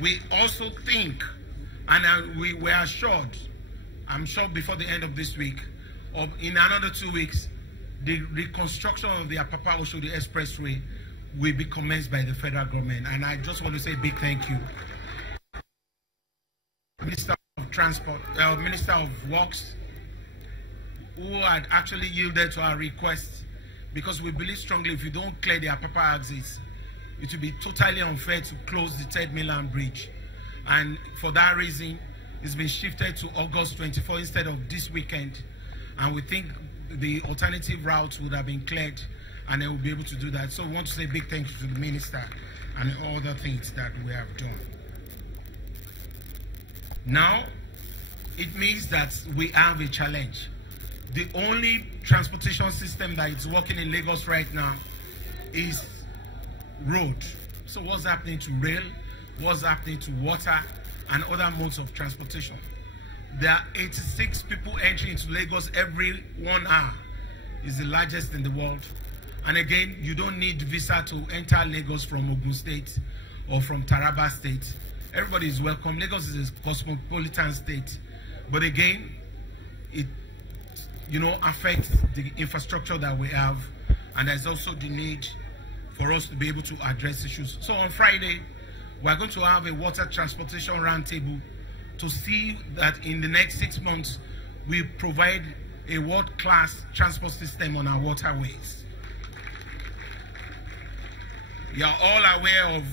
We also think, and we were assured, I'm sure before the end of this week, or in another 2 weeks, the reconstruction of the Apapa Oshodi Expressway will be commenced by the federal government. And I just want to say a big thank you. Minister of Transport, Minister of Works, who had actually yielded to our request, because we believe strongly if you don't clear the Apapa axis, it will be totally unfair to close the Third Mainland Bridge. And for that reason, it's been shifted to August 24 instead of this weekend. And we think the alternative routes would have been cleared and they will be able to do that. So we want to say a big thank you to the minister and all the things that we have done. Now, it means that we have a challenge. The only transportation system that is working in Lagos right now is road. So what's happening to rail? What's happening to water and other modes of transportation? There are 86 people entering into Lagos every 1 hour. It's the largest in the world. And again, you don't need visa to enter Lagos from Ogun State or from Taraba State. Everybody is welcome. Lagos is a cosmopolitan state. But again, it affects the infrastructure that we have. And there's also the need for us to be able to address issues. So on Friday, we're going to have a water transportation roundtable to see that in the next 6 months, we provide a world-class transport system on our waterways. You are all aware of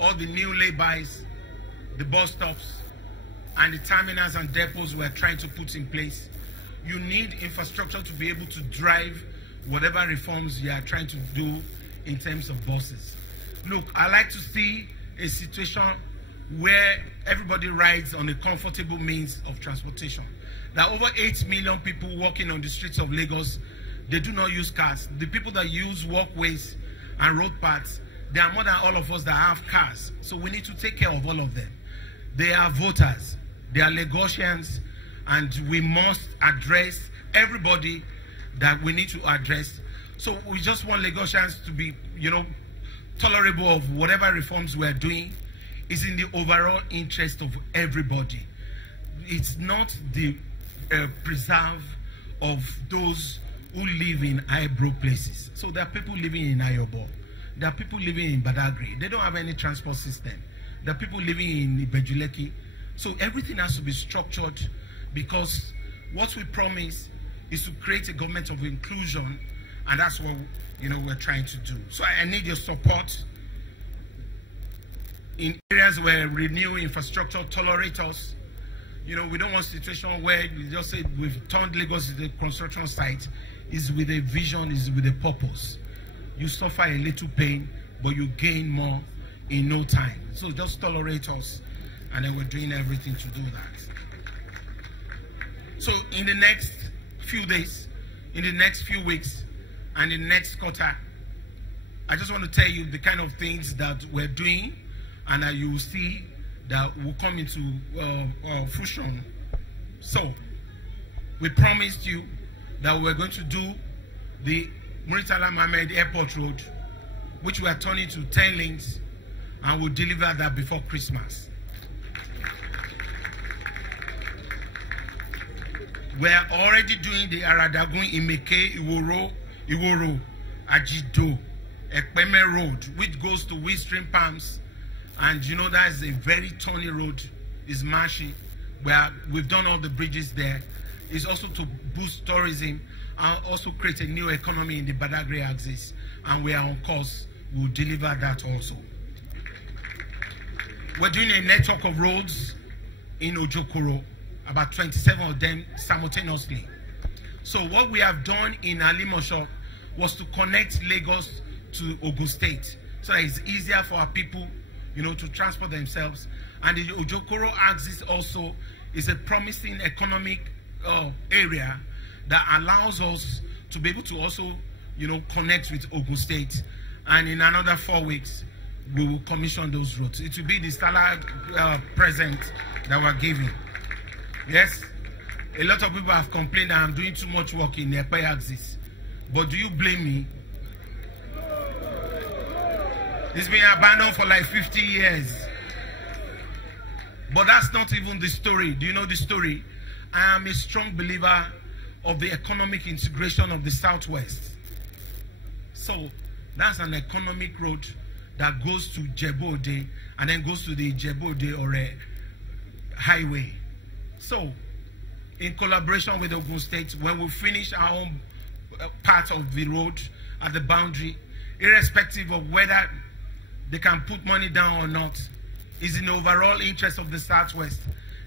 all the new laybys, the bus stops, and the terminals and depots we're trying to put in place. You need infrastructure to be able to drive whatever reforms you are trying to do in terms of buses. Look, I like to see a situation where everybody rides on a comfortable means of transportation. There are over 8 million people walking on the streets of Lagos. They do not use cars. The people that use walkways and road paths, there are more than all of us that have cars. So we need to take care of all of them. They are voters. They are Lagosians. And we must address everybody that we need to address. So we just want Lagosians to be, tolerable of whatever reforms we're doing. Is in the overall interest of everybody. It's not the preserve of those who live in high-brow places. So there are people living in Ayobo. There are people living in Badagry. They don't have any transport system. There are people living in Ibejuleki. So everything has to be structured, because what we promise is to create a government of inclusion, and that's what we're trying to do. So I need your support in areas where renew infrastructure tolerate us. We don't want a situation where we just say we've turned Lagos into a construction site. Is with a vision, is with a purpose. You suffer a little pain, but you gain more in no time. So just tolerate us, and then we're doing everything to do that. So in the next few days, in the next few weeks, and in the next quarter, I just want to tell you the kind of things that we're doing, and that you will see that will come into fruition. So we promised you that we're going to do the Muritala Mohammed Airport Road, which we are turning to 10 lanes, and we'll deliver that before Christmas. We're already doing the Aradagun, Imeke, Iworo, Ajido, Ekpeme Road, which goes to Western Palms. And that is a very thorny road. It's marshy, where we've done all the bridges there. It's also to boost tourism and also create a new economy in the Badagry axis. And we are on course. We'll deliver that also. We're doing a network of roads in Ojokoro, about 27 of them simultaneously. So what we have done in Alimosho was to connect Lagos to Ogun State, so that it's easier for our people to transport themselves. And the Ojokoro axis also is a promising economic area that allows us to be able to also, connect with Ogun State. And in another 4 weeks, we will commission those roads. It will be the stellar present that we're giving. Yes, a lot of people have complained that I'm doing too much work in the Epe axis. But do you blame me? It's been abandoned for like 50 years. But that's not even the story. Do you know the story? I am a strong believer of the economic integration of the Southwest. So that's an economic road that goes to Ambode and then goes to the Ambode or a highway. So in collaboration with Ogun State, when we finish our own part of the road at the boundary, irrespective of whether they can put money down or not, is in the overall interest of the Southwest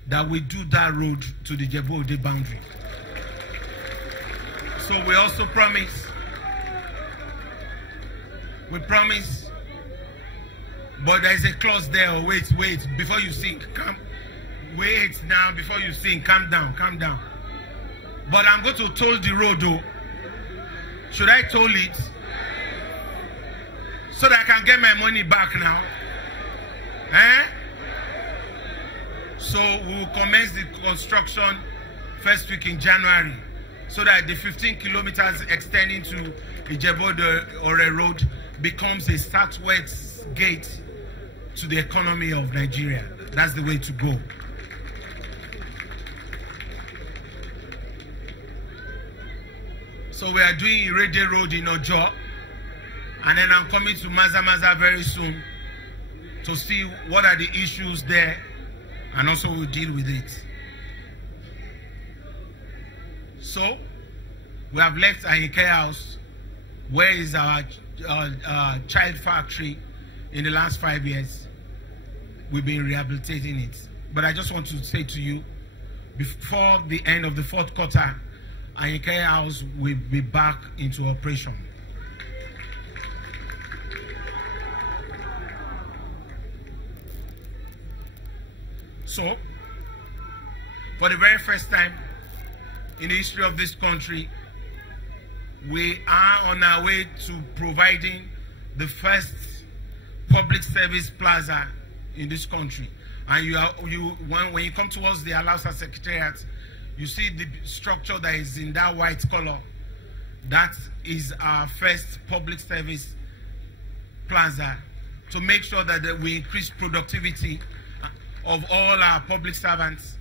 that we do that road to the Ambode boundary. So we also promise, but there's a clause there. Oh, wait, before you sing, come. Wait now, before you sing, calm down. But I'm going to toll the road, though. Should I toll it? So that I can get my money back now? So we will commence the construction first week in January, so that the 15 kilometers extending to the Ambode or a road becomes a Southwest gate to the economy of Nigeria. That's the way to go. So we are doing Irede Road in Ojo, and then I'm coming to Maza very soon to see what are the issues there, and also we'll deal with it. So we have left Ayinke House, where is our child factory. In the last 5 years, we've been rehabilitating it. But I just want to say to you, before the end of the fourth quarter, Ayinke House will be back into operation. So, for the very first time in the history of this country, we are on our way to providing the first public service plaza in this country. And when you come towards the Alausa Secretariat, you see the structure that is in that white color. That is our first public service plaza, to make sure that we increase productivity of all our public servants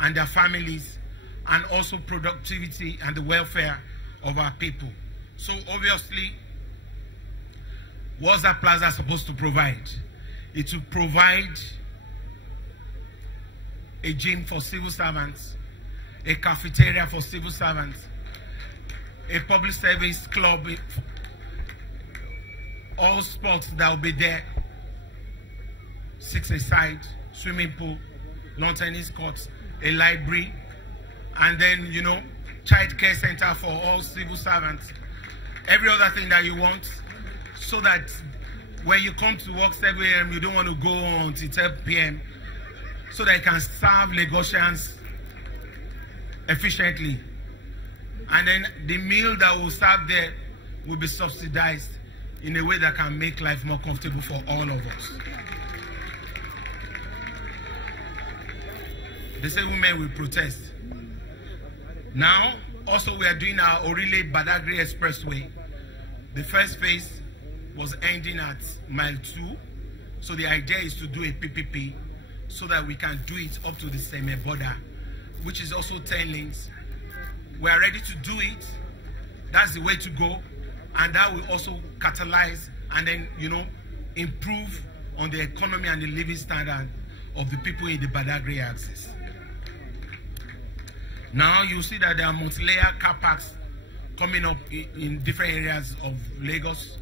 and their families, and also productivity and the welfare of our people. So obviously, what's that plaza supposed to provide? It will provide a gym for civil servants, a cafeteria for civil servants, a public service club, all sports that will be there, 6-a-side, swimming pool, lawn tennis courts, a library, and then, you know, child care center for all civil servants, every other thing that you want, so that when you come to work 7 a.m., you don't want to go until 10 p.m., so that you can serve Lagosians efficiently. And then the meal that will serve there will be subsidized in a way that can make life more comfortable for all of us. They say women will protest. Now, also we are doing our Orile Badagry Expressway. The first phase was ending at mile 2. So the idea is to do a PPP so that we can do it up to the Seme border, which is also 10 lanes. We are ready to do it. That's the way to go. And that will also catalyze and then, you know, improve on the economy and the living standard of the people in the Badagry axis. Now you see that there are multi-layer car parks coming up in different areas of Lagos.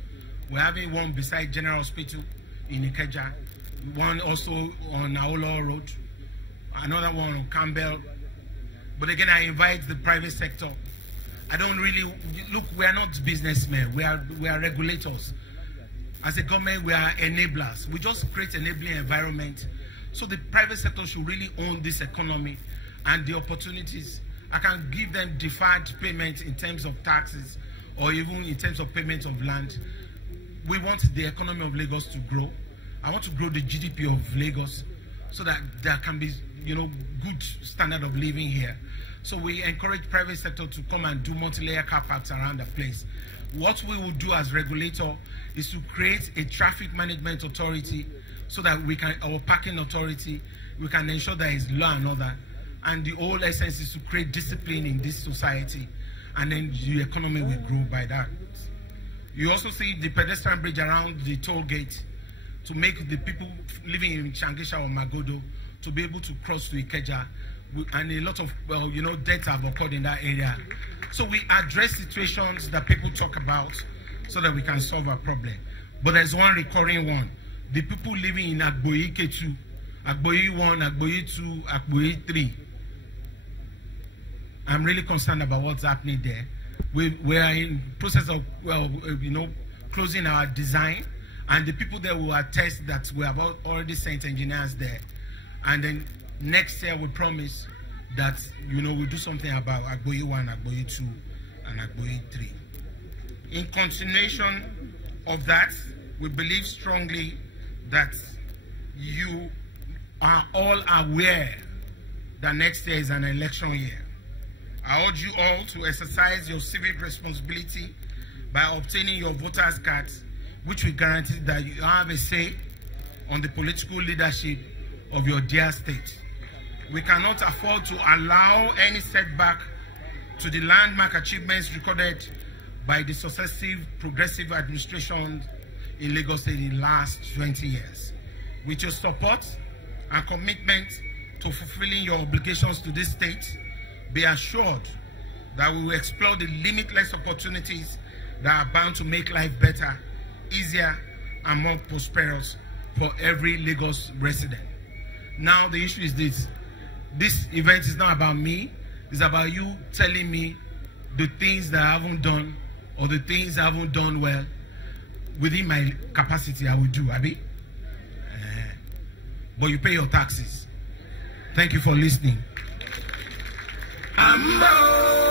We're having one beside General Hospital in Ikeja, one also on Aolo Road, another one on Campbell. But again, I invite the private sector. I don't really, look, we are not businessmen, we are regulators. As a government, we are enablers. We just create an enabling environment. So the private sector should really own this economy and the opportunities. I can give them deferred payment in terms of taxes or even in terms of payment of land. We want the economy of Lagos to grow. I want to grow the GDP of Lagos so that there can be, you know, good standard of living here. So we encourage private sector to come and do multi-layer car parks around the place. What we will do as regulator is to create a traffic management authority so that we can, our parking authority, we can ensure there is law and order. And the whole essence is to create discipline in this society, and then the economy will grow by that. You also see the pedestrian bridge around the toll gate to make the people living in Changisha or Magodo to be able to cross to Ikeja, and a lot of deaths have occurred in that area. So we address situations that people talk about so that we can solve a problem. But there's one recurring one. The people living in Agboyi K2, Agboyi 1, Agboyi 2, Agboyi 3. I'm really concerned about what's happening there. We are in process of closing our design, and the people there will attest that we have already sent engineers there. And then next year we promise that we'll do something about Agboyi 1, Agboyi 2, and Agboyi 3. In continuation of that, we believe strongly that you are all aware that next year is an election year. I urge you all to exercise your civic responsibility by obtaining your voters' cards, which will guarantee that you have a say on the political leadership of your dear state. We cannot afford to allow any setback to the landmark achievements recorded by the successive progressive administrations in Lagos State in the last 20 years. With your support and commitment to fulfilling your obligations to this state, be assured that we will explore the limitless opportunities that are bound to make life better, easier, and more prosperous for every Lagos resident. Now the issue is this. This event is not about me. It's about you telling me the things that I haven't done or the things I haven't done well. Within my capacity, I will do, Abi. But you pay your taxes. Thank you for listening. Ambode.